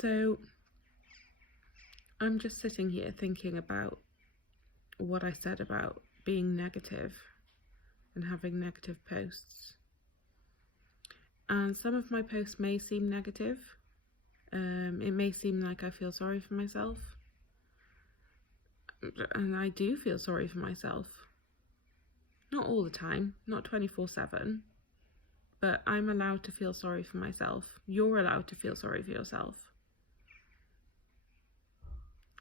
So I'm just sitting here thinking about what I said about being negative and having negative posts. And some of my posts may seem negative. It may seem like I feel sorry for myself. And I do feel sorry for myself. Not all the time, not 24/7. But I'm allowed to feel sorry for myself. You're allowed to feel sorry for yourself.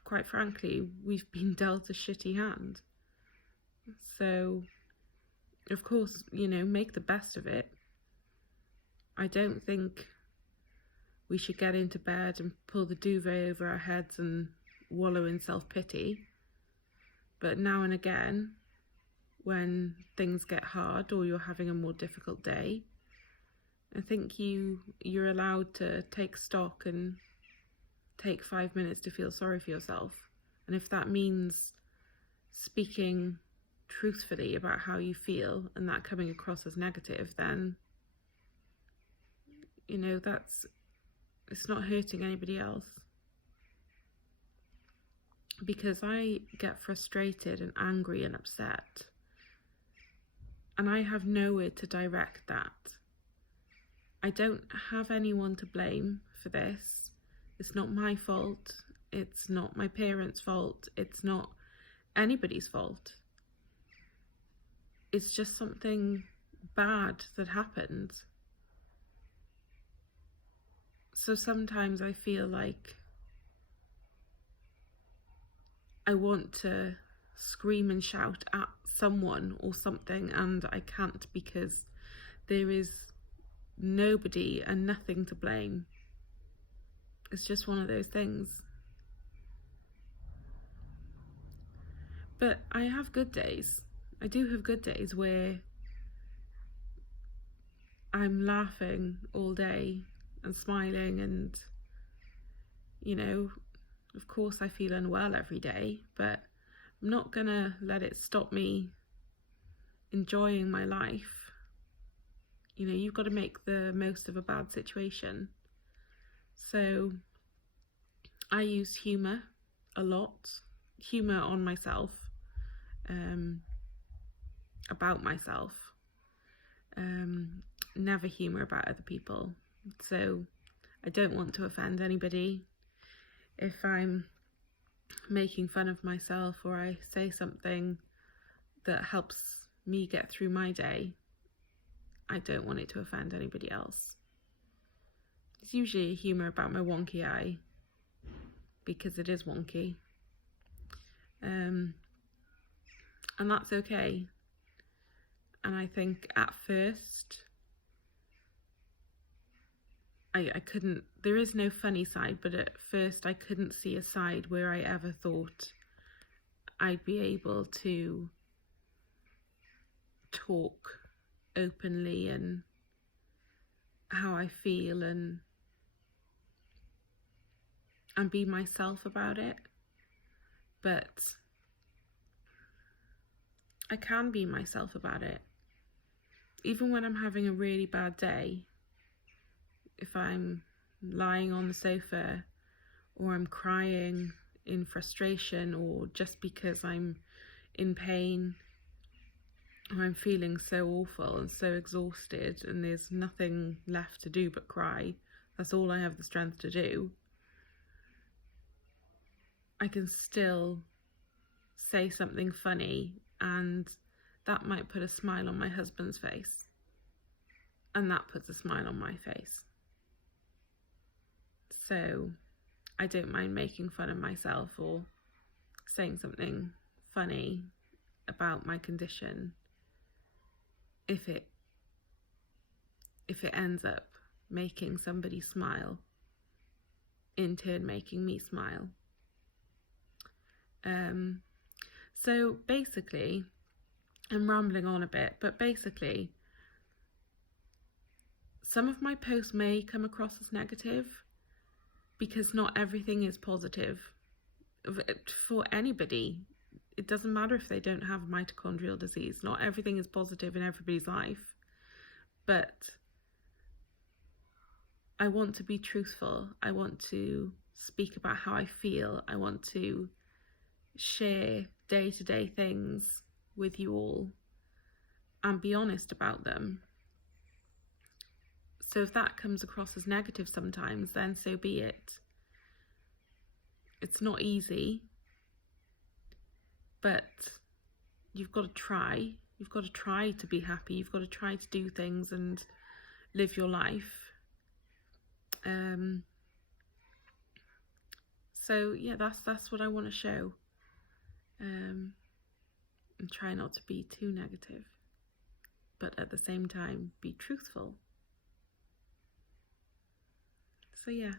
Quite frankly, we've been dealt a shitty hand. So, of course, make the best of it. I don't think we should get into bed and pull the duvet over our heads and wallow in self-pity. But now and again, when things get hard or you're having a more difficult day, I think you're allowed to take stock and take 5 minutes to feel sorry for yourself. And if that means speaking truthfully about how you feel and that coming across as negative, then it's not hurting anybody else. Because I get frustrated and angry and upset, and I have nowhere to direct that. I don't have anyone to blame for this. It's not my fault. It's not my parents' fault. It's not anybody's fault. It's just something bad that happened. So sometimes I feel like I want to scream and shout at someone or something, and I can't, because there is nobody and nothing to blame. It's just one of those things. But I have good days. I do have good days where I'm laughing all day and smiling, and of course I feel unwell every day, but I'm not gonna let it stop me enjoying my life. You've got to make the most of a bad situation. So I use humour a lot, humour on myself, about myself, never humour about other people. So I don't want to offend anybody. If I'm making fun of myself or I say something that helps me get through my day, I don't want it to offend anybody else. It's usually a humour about my wonky eye, because it is wonky. And that's okay. And I think at first I couldn't, there is no funny side, but at first I couldn't see a side where I ever thought I'd be able to talk openly and how I feel and be myself about it. But I can be myself about it. Even when I'm having a really bad day, if I'm lying on the sofa or I'm crying in frustration or just because I'm in pain or I'm feeling so awful and so exhausted and there's nothing left to do but cry, that's all I have the strength to do, I can still say something funny, and that might put a smile on my husband's face, and that puts a smile on my face. So I don't mind making fun of myself or saying something funny about my condition if it ends up making somebody smile, in turn making me smile. So basically, I'm rambling on a bit, but basically, some of my posts may come across as negative because not everything is positive for anybody. It doesn't matter if they don't have mitochondrial disease. Not everything is positive in everybody's life. But I want to be truthful. I want to speak about how I feel. I want to share day-to-day things with you all and be honest about them. So if that comes across as negative sometimes, then so be it. It's not easy, but you've got to try. You've got to try to be happy. You've got to try to do things and live your life. So yeah, that's what I want to show. And try not to be too negative, but at the same time be truthful. So yeah.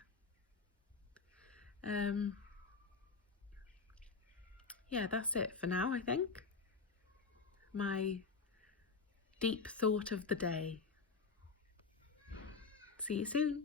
Yeah, that's it for now, I think. My deep thought of the day. See you soon.